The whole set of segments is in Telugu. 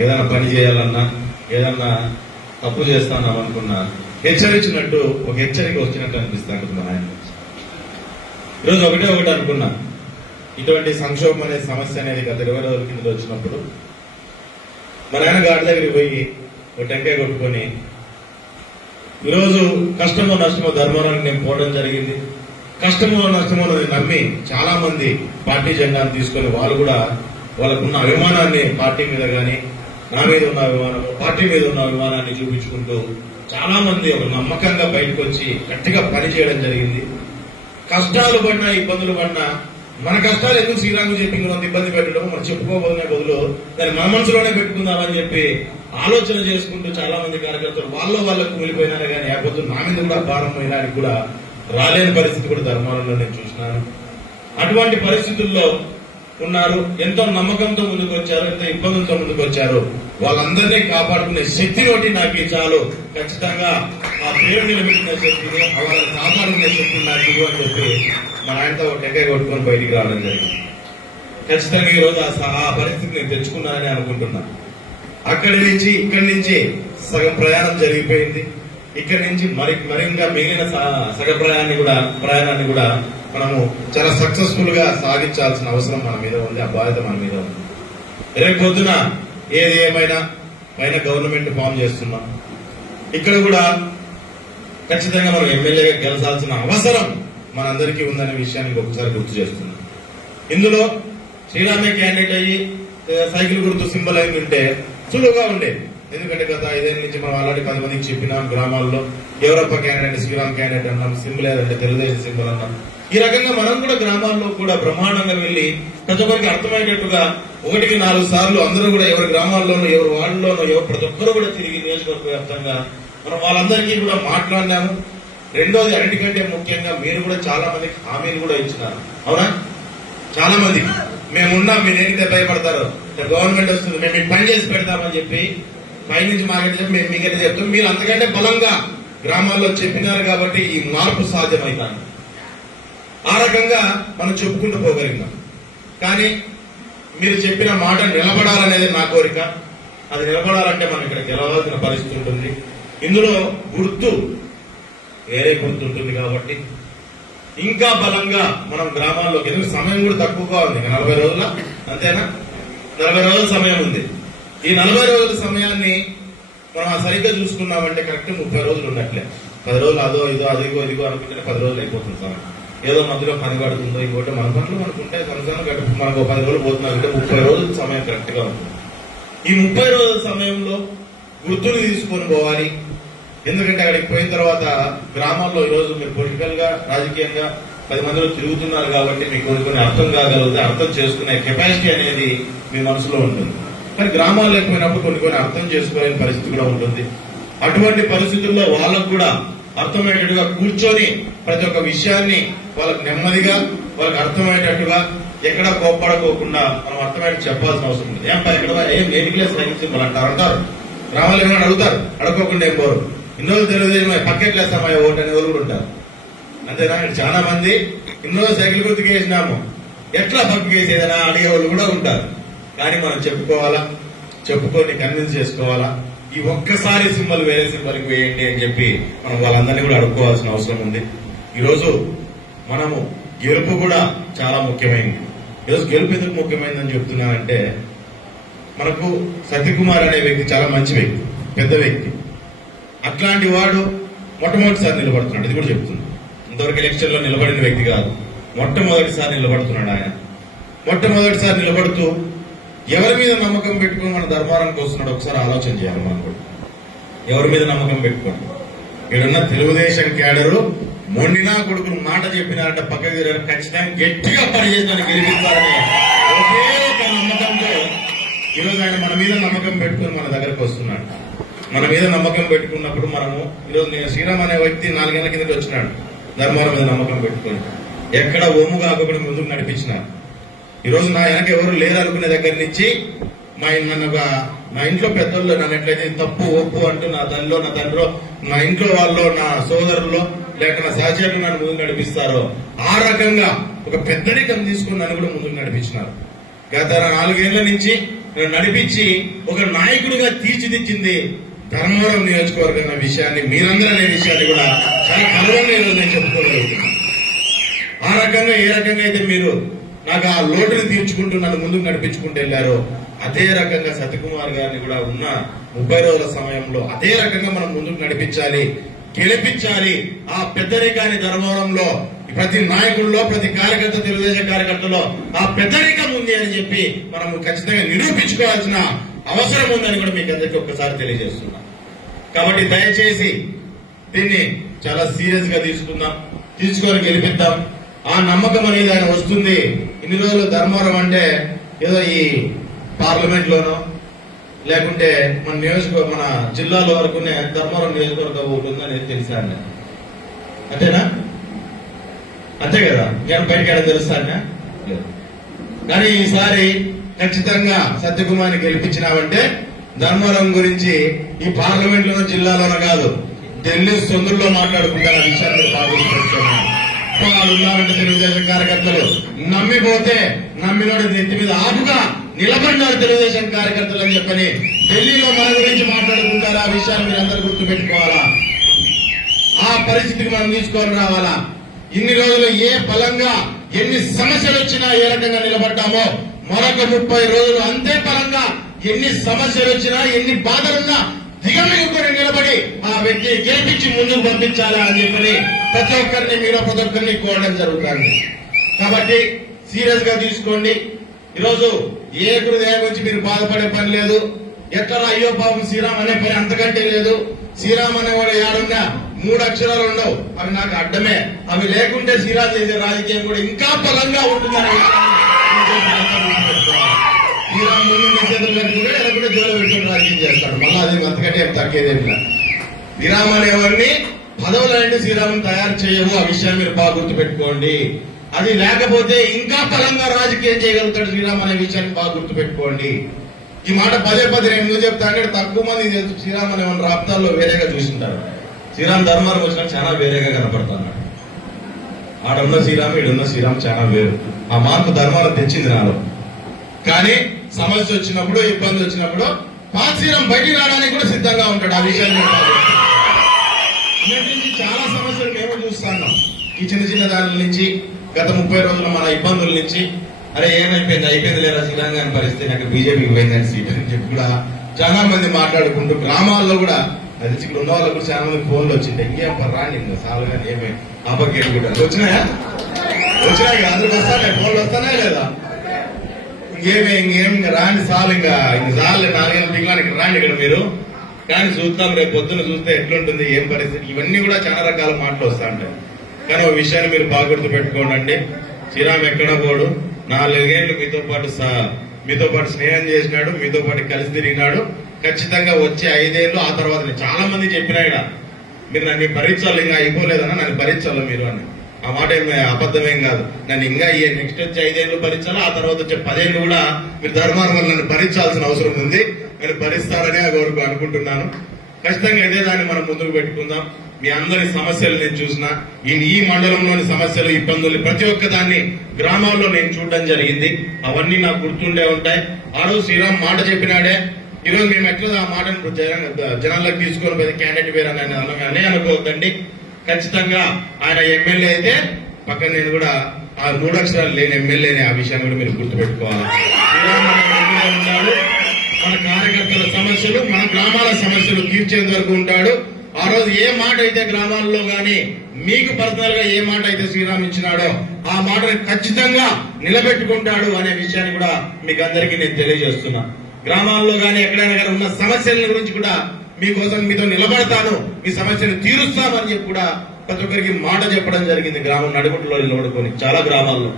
ఏదైనా పని చేయాలన్నా ఏదన్నా తప్పు చేస్తాన్నాం అనుకున్నా హెచ్చరించినట్టు ఒక హెచ్చరిక వచ్చినట్టు అనిపిస్తుంది మన ఆయన. ఈరోజు ఒకటి అనుకున్నా, ఇటువంటి సంక్షోభం అనే సమస్య అనేది గత 20 రోజుల కింద వచ్చినప్పుడు మన ఆయన గాడి దగ్గరికి పోయి ఒక టెంకాయ కొట్టుకొని ఈరోజు కష్టమో నష్టమో ధర్మవరానికి నేను పోవడం జరిగింది. కష్టమో నష్టమో నమ్మి చాలా మంది పార్టీ జెండాను తీసుకొని వాళ్ళు కూడా వాళ్ళకున్న అభిమానాన్ని పార్టీ మీద కానీ నా మీద ఉన్న అభిమానము పార్టీ మీద ఉన్న అభిమానాన్ని చూపించుకుంటూ చాలా మంది ఒక నమ్మకంగా బయటకు వచ్చి గట్టిగా పని చేయడం జరిగింది. కష్టాలు పడినా ఇబ్బందులు పడినా మన కష్టాలు ఎందుకు శ్రీరాము చెప్పి ఇంకొంత ఇబ్బంది పెట్టడం మనం చెప్పుకోబోతున్న బదులు దాన్ని మన మనసులోనే పెట్టుకుందామని చెప్పి ఆలోచన చేసుకుంటూ చాలా మంది కార్యకర్తలు వాళ్ళకు వెళ్ళిపోయినారే కానీ లేకపోతే నా మీద కూడా భారం పోయినానికి కూడా రాలేని పరిస్థితి కూడా ధర్మాలలో నేను చూసినాను. అటువంటి పరిస్థితుల్లో ఉన్నారు, ఎంతో నమ్మకంతో ముందుకు వచ్చారు, ఎంతో ఇబ్బందులతో ముందుకు వచ్చారు. వాళ్ళందరినీ కాపాడుకునే శక్తి ఒకటి నాకు చాలు, ఖచ్చితంగా ఆ పేరు నిలబెట్టిన శక్తిని వాళ్ళని కాపాడుకునే శక్తి నాకు అని చెప్పి మన ఆయనతో టెంకాయ కొట్టుకొని బయటికి రావడం జరిగింది. ఖచ్చితంగా ఈ రోజు ఆ పరిస్థితిని తెచ్చుకున్నారని అనుకుంటున్నా. ఇక్కడి నుంచి సగం ప్రయాణం జరిగిపోయింది. ఇక్కడి నుంచి మరింత మిగిలిన సగ ప్రయాణాన్ని కూడా మనము చాలా సక్సెస్ఫుల్ గా సాగించాల్సిన అవసరం మన మీద ఉంది, ఆ బాధ్యత మన మీద ఉంది. రేపు పొద్దున ఏది ఏమైనా పైన గవర్నమెంట్ ఫామ్ చేస్తున్నాం, ఇక్కడ కూడా ఖచ్చితంగా మనం ఎమ్మెల్యేగా గెలసాల్సిన అవసరం మనందరికీ ఉందనే విషయాన్ని ఒకసారి గుర్తు చేస్తున్నాం. ఇందులో శ్రీరామే క్యాండిడేట్ అయ్యి సైకిల్ గుర్తు సింబల్ అయి ఉంటే సులువుగా ఉండేది. ఎందుకంటే గత 5 ఏళ్ళ నుంచి మనం ఆల్రెడీ 10 మందికి చెప్పినాం, గ్రామాల్లో ఎవరప్ప క్యాండిడేట్ శ్రీరామ్ క్యాండిడేట్ అన్నాం, సింబల్ ఏదంటే తెలుగుదేశం సింబల్ అన్నాం. ఈ రకంగా మనం కూడా గ్రామాల్లో కూడా బ్రహ్మాండంగా వెళ్లి ప్రతి ఒక్కరికి అర్థమయ్యేటట్టుగా 1కి 4 సార్లు అందరూ కూడా ఎవరి గ్రామాల్లోనూ ఎవరి వార్డులోనూ ప్రతి ఒక్కరు కూడా తిరిగి నియోజకవర్గ వ్యాప్తంగా మనం వాళ్ళందరికీ కూడా మాట్లాడినాము. రెండోది అన్నిటికంటే ముఖ్యంగా మీరు కూడా చాలా మందికి హామీలు కూడా ఇచ్చినారు, అవునా? చాలా మంది మేమున్నాం, మీరు ఏంటంటే భయపడతారు, గవర్నమెంట్ వస్తుంది మేము మీకు పని చేసి పెడతామని చెప్పి పైనుంచి మాకైతే చెప్పి మేము మీకైతే చెప్తాం. మీరు అంతకంటే బలంగా గ్రామాల్లో చెప్పినారు కాబట్టి ఈ మార్పు సాధ్యమవుతాను. ఆ రకంగా మనం చెప్పుకుంటూ పోగలిగినాం. కానీ మీరు చెప్పిన మాట నిలబడాలనేది నా కోరిక. అది నిలబడాలంటే మనం ఇక్కడ గెలవాల్సిన పరిస్థితి ఉంటుంది. ఇందులో గుర్తు వేరే గుర్తు ఉంటుంది కాబట్టి ఇంకా బలంగా మనం గ్రామాల్లోకి, ఎందుకంటే సమయం కూడా తక్కువగా ఉంది, 40 రోజుల అంతేనా, 40 రోజుల సమయం ఉంది. ఈ 40 రోజుల సమయాన్ని మనం సరిగ్గా చూసుకున్నామంటే కరెక్ట్ 30 రోజులు ఉన్నట్లే. 10 రోజులు అదో ఇదో ఇదిగో అనుకుంటేనే 10 రోజులు అయిపోతుంది సమయం. ఏదో మధ్యలో పని పడుతుందో ఇంకోటి మన పనులు మనకుంటే సంవత్సరం గడుపు మనకు 10 రోజులు పోతున్నారంటే 30 రోజుల సమయం కరెక్ట్ గా ఉంటుంది. ఈ 30 రోజుల సమయంలో గుర్తులు తీసుకొని పోవాలి. ఎందుకంటే అక్కడికి పోయిన తర్వాత గ్రామాల్లో ఈరోజు మీరు పొలిటికల్ గా రాజకీయంగా 10 మందిలో తిరుగుతున్నారు కాబట్టి మీకు కొన్ని అర్థం కాగలిగితే అర్థం చేసుకునే కెపాసిటీ అనేది మీ మనసులో ఉంటుంది. కానీ గ్రామాలు లేకపోయినప్పుడు కొన్ని అర్థం చేసుకోలేని పరిస్థితి కూడా ఉంటుంది. అటువంటి పరిస్థితుల్లో వాళ్ళకు కూడా అర్థమయ్యేటట్టుగా కూర్చొని ప్రతి ఒక్క విషయాన్ని వాళ్ళకు నెమ్మదిగా వాళ్ళకి అర్థమయ్యేటట్టుగా ఎక్కడా కోప్పడకోకుండా మనం అర్థమయ్యేట్టు చెప్పాల్సిన అవసరం ఉంది. ఏం ఎన్నికలేసి సింబల్ అంటారు గ్రామాలు ఏమైనా అడుగుతారు, అడుక్కోకుండా ఏం పోరు. ఇన్ని రోజులు తెలుగుదేశం పక్కెట్లేస్తామయ్యా ఓటు అనే వాళ్ళు కూడా ఉంటారు, అంతేనా? చాలా మంది ఇన్ని రోజులు సైకిల్ గుర్తుకు వేసినాము ఎట్లా పక్కకేసేదనా అడిగే వాళ్ళు కూడా ఉంటారు. కానీ మనం చెప్పుకోవాలా, చెప్పుకొని కన్విన్స్ చేసుకోవాలా. ఈ ఒక్కసారి సింబల్ వేరే సింబల్కి వేయండి అని చెప్పి మనం వాళ్ళందరినీ కూడా అడుక్కోవాల్సిన అవసరం ఉంది. ఈరోజు మనము గెలుపు కూడా చాలా ముఖ్యమైనది. ఈరోజు గెలుపు ఎందుకు ముఖ్యమైనదని చెప్తున్నానంటే మనకు సత్యకుమార్ అనే వ్యక్తి చాలా మంచి వ్యక్తి, పెద్ద వ్యక్తి. అట్లాంటి వాడు మొట్టమొదటిసారి నిలబడుతున్నాడు. ఇది కూడా చెప్తుంది, ఇంతవరకు ఎలక్షన్ లో నిలబడిన వ్యక్తి కాదు, మొట్టమొదటిసారి నిలబడుతున్నాడు. ఆయన మొట్టమొదటిసారి నిలబడుతూ ఎవరి మీద నమ్మకం పెట్టుకుని మన ధర్మారానికి వస్తున్నాడు ఒకసారి ఆలోచన చేయాలి. మనం కూడా ఎవరి మీద నమ్మకం పెట్టుకోండి. ఇక్కడున్న తెలుగుదేశం క్యాడరు మొండినా కొడుకులు మాట చెప్పినారంటే పక్కకి ఖచ్చితంగా గట్టిగా పనిచేసిన గెలిపిస్తారని ఒకే ఒక నమ్మకంతో ఈరోజు ఆయన మన మీద నమ్మకం పెట్టుకుని మన దగ్గరకు వస్తున్నాడు. మన మీద నమ్మకం పెట్టుకున్నప్పుడు మనము ఈరోజు నేను శ్రీరామ్ అనే వ్యక్తి 4 ఏళ్ల కిందకి వచ్చినాడు ధర్మారం మీద నమ్మకం పెట్టుకుని, ఎక్కడ ఒమ్ము కాకుండా ముందుకు నడిపించినారు. ఈరోజు నా వెనక ఎవరు లేరు అనుకునే దగ్గర నుంచి మా ఇంట్లో పెద్దల్లో నన్ను ఎట్లయితే తప్పు ఒప్పు అంటూ నా తండ్రిలో నా ఇంట్లో వాళ్ళు నా సోదరుల్లో లేక నా సహచరులు నన్ను ముందుకు నడిపిస్తారో ఆ రకంగా ఒక పెద్దరికం తీసుకుని నన్ను కూడా ముందుకు నడిపించినారు. గత 4 ఏళ్ల నుంచి నడిపించి ఒక నాయకుడిగా తీర్చిదిద్దింది ధర్మవరం నియోజకవర్గం అనే విషయాన్ని మీరందరూ అనే విషయాన్ని కూడా చాలా కలవంగా ఈరోజు నేను చెప్పుకోగలుగుతున్నాను. ఆ రకంగా ఏ రకంగా అయితే మీరు నాకు ఆ లోటుని తీర్చుకుంటూ నన్ను ముందుకు నడిపించుకుంటూ వెళ్ళారో అదే రకంగా సత్యకుమార్ గారిని కూడా ఉన్న 30 రోజుల సమయంలో అదే రకంగా మనం ముందుకు నడిపించాలి, గెలిపించాలి. ఆ పెద్దరికాన్ని ధర్మవరంలో ప్రతి నాయకుల్లో ప్రతి కార్యకర్త తెలుగుదేశం కార్యకర్తలో ఆ పెద్దరికం ఉంది అని చెప్పి మనం ఖచ్చితంగా నిరూపించుకోవాల్సిన అవసరం ఉందని కూడా మీకు అందరికీ ఒక్కసారి తెలియజేస్తున్నా. కాబట్టి దయచేసి దీన్ని చాలా సీరియస్ గా తీసుకొని గెలిపిద్దాం. ఆ నమ్మకం అనేది ఆయన వస్తుంది. ఇన్ని రోజులు ధర్మవరం అంటే ఏదో ఈ పార్లమెంట్ లోనో లేకుంటే మన జిల్లాలో వరకునే ధర్మవరం నియోజకవర్గం ఒకటి ఉందని తెలుసా అండి, అంతేనా? అంతే కదా, నేను బయటకి వెళ్ళడం తెలుసా అండి. కానీ ఈసారి ఖచ్చితంగా సత్యకుమార్ని గెలిపించినామంటే ధర్మవరం గురించి ఈ పార్లమెంట్ లోనో జిల్లాలోనో కాదు, ఢిల్లీ సొందుల్లో మాట్లాడుకుంటారు. ఆ విషయాన్ని ఉన్నామంటే తెలుగుదేశం కార్యకర్తలు నమ్మిపోతే నమ్మినోడు నెత్తి మీద ఆపుగా నిలబడినారు తెలుగుదేశం కార్యకర్తలు అని చెప్పని ఢిల్లీలో మన గురించి మాట్లాడుకుంటారు. ఆ విషయాన్ని మీరు అందరూ గుర్తుపెట్టుకోవాలా. ఆ పరిస్థితికి మనం తీసుకొని రావాలా. ఇన్ని రోజులు ఏ బలంగా ఎన్ని సమస్యలు వచ్చినా ఏ రకంగా నిలబడ్డామో మరొక 30 రోజులు అంతే బలంగా ఎన్ని సమస్యలు వచ్చినా ఎన్ని బాధలున్నా దిగమిగుకొని నిలబడి ఆ వ్యక్తి గెలిపించి ముందుకు పంపించాలా అని చెప్పని ప్రతి ఒక్కరిని మీరు ప్రతి ఒక్కరిని కోరడం జరుగుతుంది. కాబట్టి సీరియస్ గా తీసుకోండి. ఈరోజు ఏ హృదయం గురించి మీరు బాధపడే పని లేదు. ఎక్కడ అయ్యో పాపం శ్రీరామ్ అనే పని అంతకంటే లేదు. శ్రీరామ్ అనేవాడు ఏడున్నా 3 అక్షరాలు ఉండవు, అవి నాకు అడ్డమే. అవి లేకుంటే శ్రీరామ్ చేసే రాజకీయం కూడా ఇంకా బలంగా ఉంటుందని శ్రీరామ్ ముందు చేతులు పెట్టుకుంటే ఎలాగంటే జోలో పెట్టుకుని రాజకీయం చేస్తాడు. మళ్ళీ అది అంతకంటే ఏం తగ్గేదేమిలా. శ్రీరామ్ అనేవాడిని పదవులంటే శ్రీరామ్ తయారు చేయవు. ఆ విషయాన్ని మీరు బాగా గుర్తుపెట్టుకోండి. అది లేకపోతే ఇంకా బలంగా రాజకీయం చేయగలుగుతాడు శ్రీరామ్ అనే విషయాన్ని బాగా గుర్తుపెట్టుకోండి. ఈ మాట పదే నేను ఎందుకు చెప్తా అంటే తక్కువ మంది తెలుసు శ్రీరామ్ అనే వాళ్ళ రాప్తాల్లో వేరేగా చూసింటారు. శ్రీరామ్ ధర్మారం వచ్చినా చాలా వేరేగా కనపడుతున్నాడు. ఆడున్న శ్రీరామ్ ఈడున్న శ్రీరామ్ చాలా వేరు. ఆ మార్పు ధర్మారం తెచ్చింది నాలో. కానీ సమస్య వచ్చినప్పుడు ఇబ్బంది వచ్చినప్పుడు పాత శ్రీరామ్ బయటికి రావడానికి కూడా సిద్ధంగా ఉంటాడు. ఆ విషయాన్ని నుంచి చాలా సమస్యలు మేము చూస్తున్నాం. ఈ చిన్న దాని నుంచి గత 30 రోజులు మన ఇబ్బందుల నుంచి అరే అయిపోయింది లేరా శ్రీరామ్ గారి పరిస్థితి, నాకు బీజేపీకి పోయిందని సీట్ అని చెప్పి కూడా చాలా మంది మాట్లాడుకుంటూ గ్రామాల్లో కూడా అది ఇక్కడ ఉన్న వాళ్ళకు కూడా చాలా మంది ఫోన్లు వచ్చింటే ఇంకేం రాండి ఇంకా సాలుగా ఏమే ఆపకేట్ కూడా వచ్చినాయి కదా, అందరికి వస్తానే ఫోన్లు వస్తానే లేదా? ఇంకేం రాండి సాలు ఇంకా చాలు 4 గంటలకు రాండి ఇక్కడ మీరు. కానీ చూద్దాం రేపు పొద్దున్న చూస్తే ఎట్లుంటుంది ఏం పరిస్థితి, ఇవన్నీ కూడా చాలా రకాల మాటలు వస్తా ఉంటాయి. కానీ ఒక విషయాన్ని మీరు బాగా గుర్తు పెట్టుకోండి. శ్రీరామ్ ఎక్కడ పోడు. 4 ఏళ్ళు మీతో పాటు స్నేహం చేసినాడు, మీతో పాటు కలిసి తిరిగినాడు. ఖచ్చితంగా వచ్చే 5 ఏళ్ళు ఆ తర్వాత చాలా మంది చెప్పినాడు మీరు నన్ను భరించాలి, ఇంకా అయిపోలేదన్నా నన్ను భరించాలి మీరు అని. ఆ మాట అబద్ధమేం కాదు. నన్ను ఇంకా నెక్స్ట్ వచ్చే 5 ఏళ్ళు భరించాలి, ఆ తర్వాత వచ్చే 10 ఏళ్ళు కూడా మీరు ధర్మారం వల్ల నన్ను భరించాల్సిన అవసరం ఉంది. నేను భరిస్తారని అనుకుంటున్నాను. ఖచ్చితంగా ఇదే దాన్ని మనం ముందుకు పెట్టుకుందాం. మీ అందరి సమస్యలు నేను చూసిన ఈ మండలంలోని సమస్యలు ఇబ్బందులు ప్రతి ఒక్క దాన్ని గ్రామాల్లో నేను చూడడం జరిగింది. అవన్నీ నాకు గుర్తుండే ఉంటాయి. ఆ రోజు శ్రీరామ్ మాట చెప్పినాడే, ఈరోజు మేము ఎట్లా ఆ మాటను జనాలకు తీసుకొని పోయి క్యాండిడేట్ వేరే అనే అనుకోవద్దండి. ఖచ్చితంగా ఆయన ఎమ్మెల్యే అయితే పక్కన నేను కూడా ఆ 3 అక్షరాలు లేని ఎమ్మెల్యేని. ఆ విషయాన్ని కూడా మీరు గుర్తుపెట్టుకోవాలి. శ్రీరామ్ ఉన్నాడు, మన కార్యకర్తల సమస్యలు మన గ్రామాల సమస్యలు తీర్చేంత వరకు ఉంటాడు. ఆ రోజు ఏ మాట అయితే గ్రామాల్లో గాని మీకు పర్సనల్ గా ఏ మాట అయితే శ్రీరామ్ ఇచ్చినాడో ఆ మాటను ఖచ్చితంగా నిలబెట్టుకుంటాడు అనే విషయాన్ని కూడా మీకు అందరికీ నేను తెలియజేస్తున్నా. గ్రామాల్లో గాని ఎక్కడైనా కానీ ఉన్న సమస్యల గురించి కూడా మీకోసం మీతో నిలబడతాను, మీ సమస్యను తీరుస్తాను అని చెప్పి కూడా ప్రతి ఒక్కరికి మాట చెప్పడం జరిగింది. గ్రామం నడుగుట్లో నిలబడుకొని చాలా గ్రామాల్లో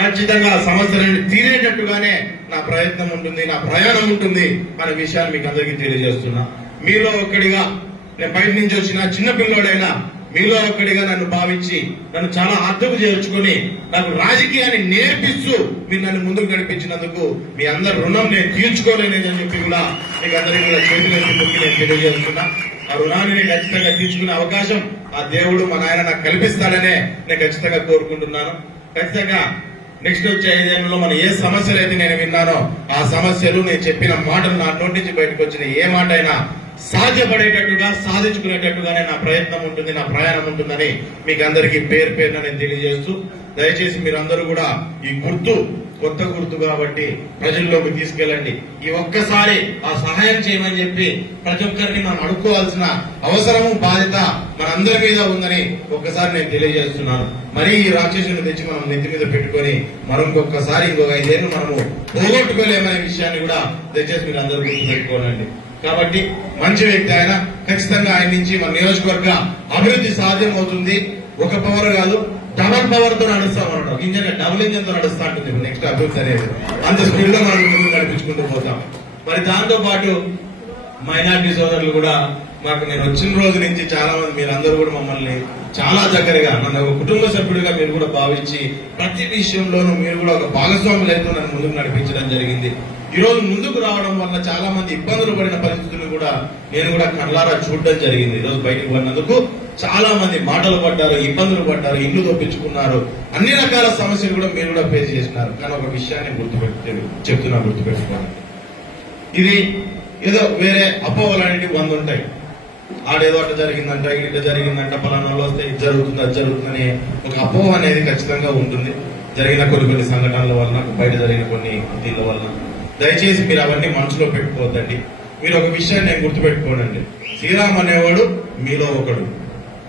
ఖచ్చితంగా సమస్యలను తీరేటట్టుగానే నా ప్రయత్నం ఉంటుంది, నా ప్రయాణం ఉంటుంది అనే విషయాన్ని మీకు అందరికీ తెలియజేస్తున్నా. మీలో ఒక్కడిగా నేను బయట నుంచి వచ్చిన చిన్న పిల్లోడైనా మీలో ఒక్కడిగా నన్ను భావించి నన్ను చాలా అర్థకు చేర్చుకుని నాకు రాజకీయాన్ని నేర్పిస్తూ మీరు నన్ను ముందుకు నడిపించినందుకు మీ అందరి రుణం నేను తీర్చుకోలేదని చెప్పి కూడా మీకు అందరికీ కూడా చేతులెత్తి నేను తెలియజేస్తున్నా. ఆ రుణాన్ని నేను ఖచ్చితంగా తీర్చుకునే అవకాశం ఆ దేవుడు మా నాయన నాకు కల్పిస్తాడనే నేను ఖచ్చితంగా కోరుకుంటున్నాను. ఖచ్చితంగా నెక్స్ట్ వచ్చే 5 ఏళ్లలో మనం ఏ సమస్యలు అయితే నేను విన్నానో ఆ సమస్యలు నేను చెప్పిన మాటలు నా నోటి నుంచి బయటకు వచ్చిన ఏ మాట అయినా సాధ్యపడేటట్టుగా సాధించుకునేటట్టుగానే నా ప్రయత్నం ఉంటుంది, నా ప్రయాణం ఉంటుందని మీకు అందరికీ పేరు పేరున నేను తెలియజేస్తూ, దయచేసి మీరందరూ కూడా ఈ గుర్తు కొత్త గుర్తు కాబట్టి ప్రజల్లోకి తీసుకెళ్ళండి. ఈ ఒక్కసారి ఆ సహాయం చేయమని చెప్పి ప్రతి ఒక్కరిని మనం అడుక్కోవాల్సిన అవసరము బాధ్యత మనందరి మీద ఉందని ఒక్కసారి నేను తెలియజేస్తున్నాను. మరి ఈ రాక్షసుని తెచ్చి మనం నెత్తి మీద పెట్టుకొని మరొకసారి ఇంకొక 5 ఏళ్ళు మనము పోగొట్టుకోలేమనే విషయాన్ని కూడా దయచేసి మీరు అందరూ గుర్తు పెట్టుకోనండి. కాబట్టి మంచి వ్యక్తి ఆయన, ఖచ్చితంగా ఆయన నుంచి మన నియోజకవర్గ అభివృద్ధి సాధ్యం అవుతుంది. ఒక పవర్ కాదు, డబల్ పవర్ తో నడుస్తామన్నాడు. ఇంజన్ డబుల్ ఇంజన్ తో నడుస్తా ఉంటుంది నెక్స్ట్ అభివృద్ధి అనేది. అంత స్పీడ్ లో మనం ముందుకు నడిపించుకుంటూ పోతాం. మరి దాంతో పాటు మైనార్టీ సోదరులు కూడా మాకు నేను వచ్చిన రోజు నుంచి చాలా మంది మీరందరూ కూడా మమ్మల్ని చాలా దగ్గరగా నన్ను ఒక కుటుంబ సభ్యుడిగా మీరు కూడా భావించి ప్రతి విషయంలోనూ మీరు కూడా ఒక భాగస్వాములు అయితే నన్ను ముందుకు నడిపించడం జరిగింది. ఈ రోజు ముందుకు రావడం వల్ల చాలా మంది ఇబ్బందులు పడిన పరిస్థితులను కూడా నేను కూడా కళ్ళారా చూడడం జరిగింది. ఈ రోజు బయటకు పడినందుకు చాలా మంది మాటలు పడ్డారు, ఇబ్బందులు పడ్డారు, ఇల్లు తప్పించుకున్నారు, అన్ని రకాల సమస్యలు కూడా మీరు కూడా ఫేస్ చేసినారు. కానీ ఒక విషయాన్ని గుర్తుపెట్టుకోండి, ఇది ఏదో వేరే అపోహలు అనేవి 100 ఉంటాయి. ఆడేదో అట్లా జరిగిందంట, ఇట్లా జరిగిందంట, పలానా వస్తే ఇది జరుగుతుంది అది జరుగుతుందని ఒక అపోహ అనేది ఖచ్చితంగా ఉంటుంది. జరిగిన కొన్ని సంఘటనల వలన, బయట జరిగిన కొన్ని దీనిల వలన దయచేసి మీరు అవన్నీ మనసులో పెట్టుకోవద్దండి. మీరు ఒక విషయాన్ని నేను గుర్తుపెట్టుకోనండి, శ్రీరామ్ అనేవాడు మీలో ఒకడు.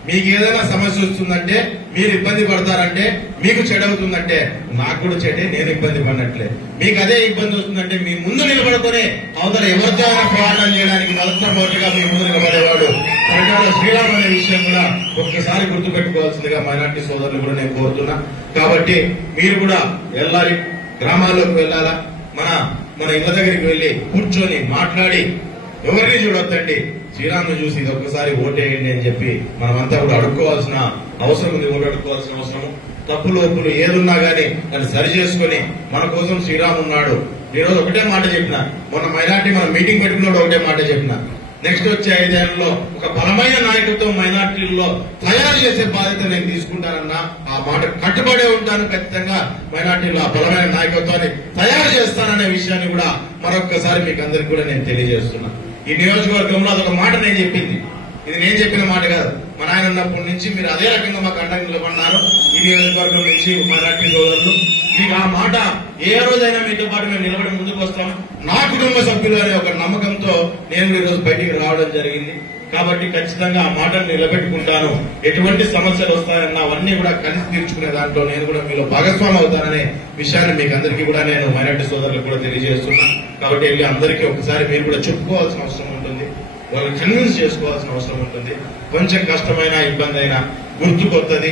మీకు ఏదైనా సమస్య వస్తుందంటే, మీరు ఇబ్బంది పడతారంటే, మీకు చెడవుతుందంటే నాకు కూడా చెడే, నేను ఇబ్బంది పడినట్లే. మీకు అదే ఇబ్బంది వస్తుందంటే మీ ముందు నిలబడుకునే అవతల ఎవరితో అయినా పోరాటం చేయడానికి మొదటిగా మీ ముందు నిలబడేవాడు ప్రజల శ్రీరామ్ అనే విషయం కూడా ఒక్కసారి గుర్తుపెట్టుకోవాల్సిందిగా మైనార్టీ సోదరులు కూడా నేను కోరుతున్నా. కాబట్టి మీరు కూడా వెళ్ళాలి, గ్రామాల్లోకి వెళ్ళాలా, మన ఇళ్ళ దగ్గరికి వెళ్లి కూర్చొని మాట్లాడి ఎవరిని చూడొద్దండి, శ్రీరామ్ను చూసి ఇది ఒక్కసారి ఓటేయండి అని చెప్పి మనమంతా కూడా అడుక్కోవాల్సిన అవసరం ఉంది. ఓటు అడుక్కోవాల్సిన అవసరము, తప్పులు ఒప్పులు ఏదున్నా గానీ దాన్ని సరి చేసుకుని మన కోసం శ్రీరామ్ ఉన్నాడు. ఈ రోజు ఒకటే మాట చెప్పిన, మొన్న మైనార్టీ మన మీటింగ్ పెట్టుకున్నాడు, ఒకటే మాట చెప్పిన, నెక్స్ట్ వచ్చే 5 ఏళ్లలో ఒక బలమైన నాయకత్వం మైనార్టీల్లో తయారు చేసే బాధ్యత నేను తీసుకుంటానన్నా, ఆ మాట కట్టుబడే ఉంటాను. ఖచ్చితంగా మైనార్టీలో ఆ బలమైన నాయకత్వాన్ని తయారు చేస్తాననే విషయాన్ని కూడా మరొక్కసారి మీకు అందరికి కూడా నేను తెలియజేస్తున్నా. ఈ నియోజకవర్గంలో అదొక మాట నేను చెప్పింది, ఇది నేను చెప్పిన మాట కాదు. మా నాయన ఉన్నప్పటి నుంచి మీరు అదే రకంగా మాకు అండగా నిలబడినారు. ఈ నియోజకవర్గం నుంచి మైనార్టీ సోదరులు మీకు ఆ మాట ఏ రోజైనా మీతో పాటు మేము నిలబడి ముందుకు వస్తాం. నా కుటుంబ సభ్యులు అనే ఒక నమ్మకంతో నేను ఈ రోజు బయటికి రావడం జరిగింది. కాబట్టి ఖచ్చితంగా ఆ మాటను నిలబెట్టుకుంటాను. ఎటువంటి సమస్యలు వస్తాయన్నా అవన్నీ కూడా కలిసి తీర్చుకునే దాంట్లో నేను కూడా మీలో భాగస్వామి అవుతాననే విషయాన్ని మీకు అందరికీ కూడా నేను మైనార్టీ సోదరులకు కూడా తెలియజేస్తున్నా. కాబట్టి వెళ్ళి అందరికీ ఒకసారి మీరు కూడా చెప్పుకోవాల్సిన అవసరం ఉంటుంది, వాళ్ళు కన్విన్స్ చేసుకోవాల్సిన అవసరం ఉంటుంది. కొంచెం కష్టమైన ఇబ్బంది అయినా గుర్తు కొత్తది,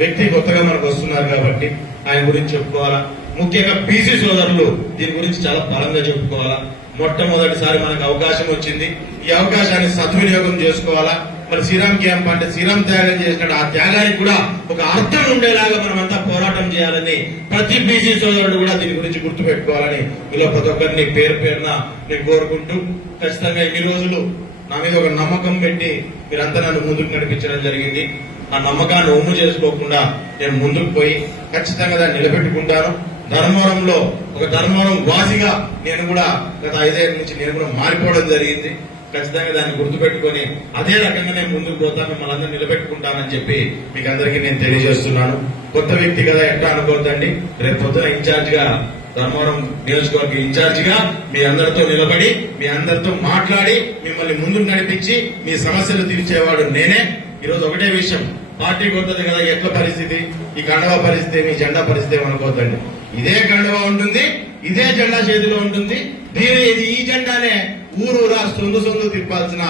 వ్యక్తి కొత్తగా మనకు వస్తున్నారు కాబట్టి ఆయన గురించి చెప్పుకోవాలా. ముఖ్యంగా బీసీ సోదరులు దీని గురించి చాలా బలంగా చెప్పుకోవాలా. మొట్టమొదటిసారి మనకు అవకాశం వచ్చింది, ఈ అవకాశాన్ని సద్వినియోగం చేసుకోవాలా. మరి శ్రీరామ్ క్యాంప్ అంటే శ్రీరామ్ త్యాగం చేసినట్టు ఆ త్యాగానికి కూడా ఒక అర్థం ఉండేలాగా మనమంతా పోరాటం చేయాలని ప్రతి బీసీ సోదరుడు కూడా దీని గురించి గుర్తు పెట్టుకోవాలని మీలో ప్రతి ఒక్కరిని పేరు పేరున నేను కోరుకుంటూ, ఖచ్చితంగా ఈ రోజులు నా మీద ఒక నమ్మకం పెట్టి మీరంతా నన్ను ముందుకు నడిపించడం జరిగింది. ఆ నమ్మకాన్ని ఒమ్ము చేసుకోకుండా నేను ముందుకు పోయి ఖచ్చితంగా దాన్ని నిలబెట్టుకుంటాను. ధర్మవరంలో ఒక ధర్మవరం వాసిగా నేను కూడా గత 5 ఏళ్ల నుంచి నేను కూడా మారిపోవడం జరిగింది. ఖచ్చితంగా దాన్ని గుర్తుపెట్టుకొని అదే రకంగా నేను ముందుకు పోతాను, మిమ్మల్ని అందరూ నిలబెట్టుకుంటానని చెప్పి మీకు అందరికీ నేను తెలియజేస్తున్నాను. కొత్త వ్యక్తి కదా ఎట్లా అనుకోవద్దండి, రేపు పొద్దున ఇన్ఛార్జ్ గా ధర్మవరం నియోజకవర్గ ఇన్ఛార్జ్ గా మీ అందరితో నిలబడి మీ అందరితో మాట్లాడి మిమ్మల్ని ముందుకు నడిపించి మీ సమస్యలు తీర్చేవాడు నేనే. ఈరోజు ఒకటే విషయం, పార్టీ కొత్తది కదా, ఎట్ల పరిస్థితి, ఈ కండవా పరిస్థితి, మీ జెండా పరిస్థితి ఏమనుకోవద్దండి. ఇదే కండవా ఉంటుంది, ఇదే జెండా చేతిలో ఉంటుంది. ఈ జెండానే ఊరూరా సొందు తిప్పాల్సిన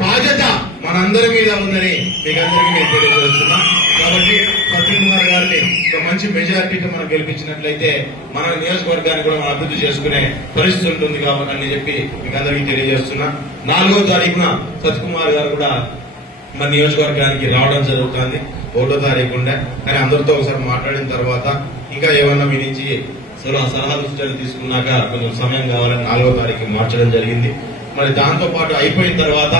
బాధ్యత మనందరి మీద ఉందని మీకు అందరికీ నేను తెలియజేస్తున్నా. కాబట్టి సత్య కుమార్ గారిని ఒక మంచి మెజారిటీతో మనం గెలిపించినట్లయితే మన నియోజకవర్గాన్ని కూడా మనం అభివృద్ధి చేసుకునే పరిస్థితి ఉంటుంది కాబట్టి అని చెప్పి మీకు అందరికీ తెలియజేస్తున్నా. 4వ తారీఖున సత్యకుమార్ గారు కూడా మన నియోజకవర్గానికి రావడం జరుగుతుంది. 1వ తారీఖు ఉండే, కానీ అందరితో ఒకసారి మాట్లాడిన తర్వాత ఇంకా ఏమన్నా మీ నుంచి సలహా దృష్టిని తీసుకున్నాక కొంచెం సమయం కావాలని 4వ తారీఖు మార్చడం జరిగింది. మరి దాంతో పాటు అయిపోయిన తర్వాత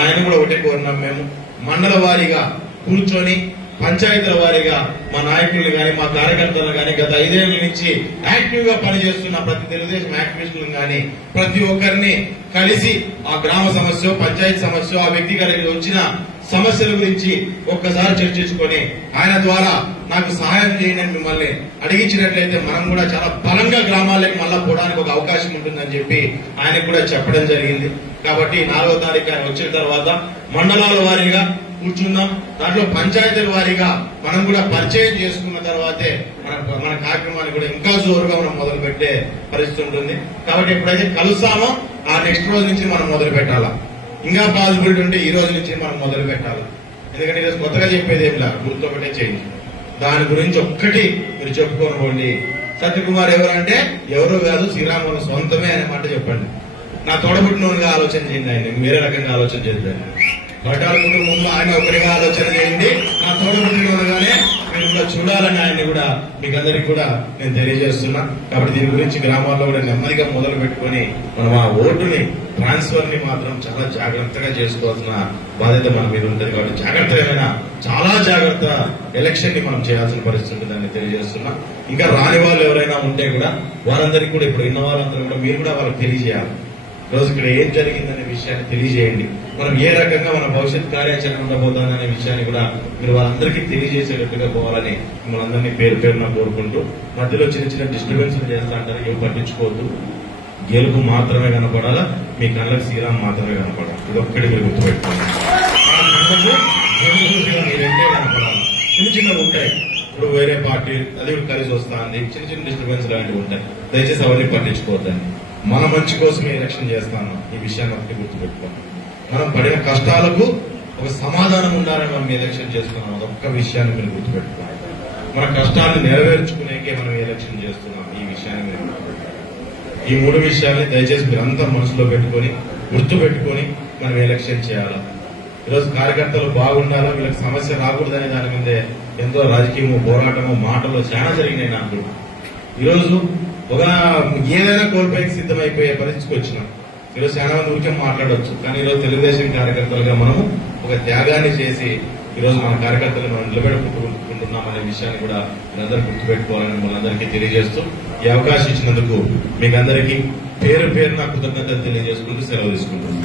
ఆయన కూడా ఒకటే కోరినాం, మేము మండల వారీగా కూర్చొని పంచాయతీల వారీగా మా నాయకులు గాని మా కార్యకర్తలు గాని గత 5 ఏళ్ల నుంచి యాక్టివ్ గా పనిచేస్తున్న ప్రతి తెలుగుదేశం యాక్టివిస్టులను గాని ప్రతి ఒక్కరిని కలిసి ఆ గ్రామ సమస్య, పంచాయతీ సమస్య, ఆ వ్యక్తి గారికి వచ్చిన సమస్యల గురించి ఒక్కసారి చర్చించుకొని ఆయన ద్వారా నాకు సహాయం చేయండి అని మిమ్మల్ని అడిగించినట్లయితే మనం కూడా చాలా బలంగా గ్రామాలకు మళ్ళా పోవడానికి ఒక అవకాశం ఉంటుందని చెప్పి ఆయనకు కూడా చెప్పడం జరిగింది. కాబట్టి 4వ తారీఖు ఆయన వచ్చిన తర్వాత మండలాల వారీగా కూర్చుందాం. దాంట్లో పంచాయతీల వారీగా మనం కూడా పరిచయం చేసుకున్న తర్వాతే మన కార్యక్రమాన్ని కూడా ఇంకా జోరుగా మనం మొదలు పెట్టే పరిస్థితి ఉంటుంది. కాబట్టి ఎప్పుడైతే కలుస్తామో ఆ నెక్స్ట్ రోజు నుంచి మనం మొదలు పెట్టాలా. ఇంకా పాసిబిలిటీ ఉంటే ఈ రోజు నుంచి మనం మొదలు పెట్టాలి. ఎందుకంటే ఈరోజు కొత్తగా చెప్పేది ఏం లేదు, గుర్తు ఒకటే చేంజ్. దాని గురించి ఒక్కటి మీరు చెప్పుకోనుకోండి. సత్యకుమార్ ఎవరంటే ఎవరు కాదు, శ్రీరాముల సొంతమే అనే మాట చెప్పండి. నా తోడబుట్టినోనిగా ఆలోచన చేయండి, ఆయన వేరే రకంగా ఆలోచన చేద్దాం. బట్టాల కుటుంబంలో ఆయన ఒకరిగా ఆలోచన చేయండి, నా తోడబుట్టినోనిగానే మీరు కూడా చూడాలని ఆయన్ని కూడా మీకు అందరికి కూడా నేను తెలియజేస్తున్నా. కాబట్టి దీని గురించి గ్రామాల్లో కూడా నెమ్మదిగా మొదలు పెట్టుకొని మనం ఆ ఓటుని ట్రాన్స్ఫర్ ని మాత్రం చాలా జాగ్రత్తగా చేసుకోవాల్సిన బాధ్యత మన మీద ఉంటుంది. కాబట్టి జాగ్రత్తగా చాలా జాగ్రత్త ఎలక్షన్ ని మనం చేయాల్సిన పరిస్థితి ఉంటుందని తెలియజేస్తున్నా. ఇంకా రాని వాళ్ళు ఎవరైనా ఉంటే కూడా వారందరికీ కూడా ఇప్పుడు ఉన్న వాళ్ళందరూ కూడా మీరు కూడా వాళ్ళకి తెలియజేయాలి. రోజు ఇక్కడ ఏం జరిగిందనే విషయాన్ని తెలియజేయండి. మనం ఏ రకంగా మన భవిష్యత్ కార్యాచరణ ఉండబోతుందనే విషయాన్ని కూడా మీరు వాళ్ళందరికీ తెలియజేసేటట్టుగా పోవాలని మిమ్మల్ని అందరినీ పేరు పేరున కోరుకుంటూ, మధ్యలో చిన్న చిన్న డిస్టర్బెన్స్లు చేస్తా అంటారు, ఏమి పట్టించుకోవద్దు. గెలుపు మాత్రమే కనపడాలా, మీ కళ్ళకి శ్రీరామ్ మాత్రమే కనపడాలి. ఇది ఒక్కటి మీరు గుర్తుపెట్టుకోండి. మీరంటే కనపడాలి. చిన్న చిన్నవి ఉంటాయి, ఇప్పుడు వేరే పార్టీ అది కలిసి వస్తా ఉంది, చిన్న చిన్న డిస్టర్బెన్స్ లాంటివి ఉంటాయి. దయచేసి అవన్నీ పట్టించుకోవద్దండి. మన మంచి కోసమే ఎలక్షన్ చేస్తాను, ఈ విషయాన్ని ఒకటి గుర్తుపెట్టుకోండి. మనం పడిన కష్టాలకు ఒక సమాధానం ఉండాలని మనం ఎలక్షన్ చేస్తున్నాం. అదొక్క విషయాన్ని మీరు గుర్తుపెట్టుకోండి. మన కష్టాలను నెరవేర్చుకునేకే మనం ఎలక్షన్ చేస్తున్నాం, ఈ విషయాన్ని మీరు ఈ 3 విషయాల్ని దయచేసి మీరు అంతా మనసులో పెట్టుకొని గుర్తు పెట్టుకొని మనం ఎలక్షన్ చేయాలా. ఈరోజు కార్యకర్తలు బాగుండాలా, వీళ్ళకి సమస్య రాకూడదనే దాని మీదే ఎంతో రాజకీయము, పోరాటము, మాటలు చాలా జరిగినాయి. నాకు ఈరోజు ఒక ఏదైనా కోల్పోయి సిద్ధమైపోయే పరిస్థితికి వచ్చినాం. ఈరోజు చాలా మంది ఊరికే మాట్లాడవచ్చు, కానీ ఈరోజు తెలుగుదేశం కార్యకర్తలుగా మనము ఒక త్యాగాన్ని చేసి ఈరోజు మన కార్యకర్తలు మనం నిలబెట్టుకుంటున్నాం అనే విషయాన్ని కూడా మీరందరూ గుర్తుపెట్టుకోవాలని మనందరికీ తెలియజేస్తూ, ఈ అవకాశం ఇచ్చినందుకు మీకు అందరికీ పేరు పేరున కృతజ్ఞతలు తెలియజేసుకుంటూ సెలవు తీసుకుంటున్నాం.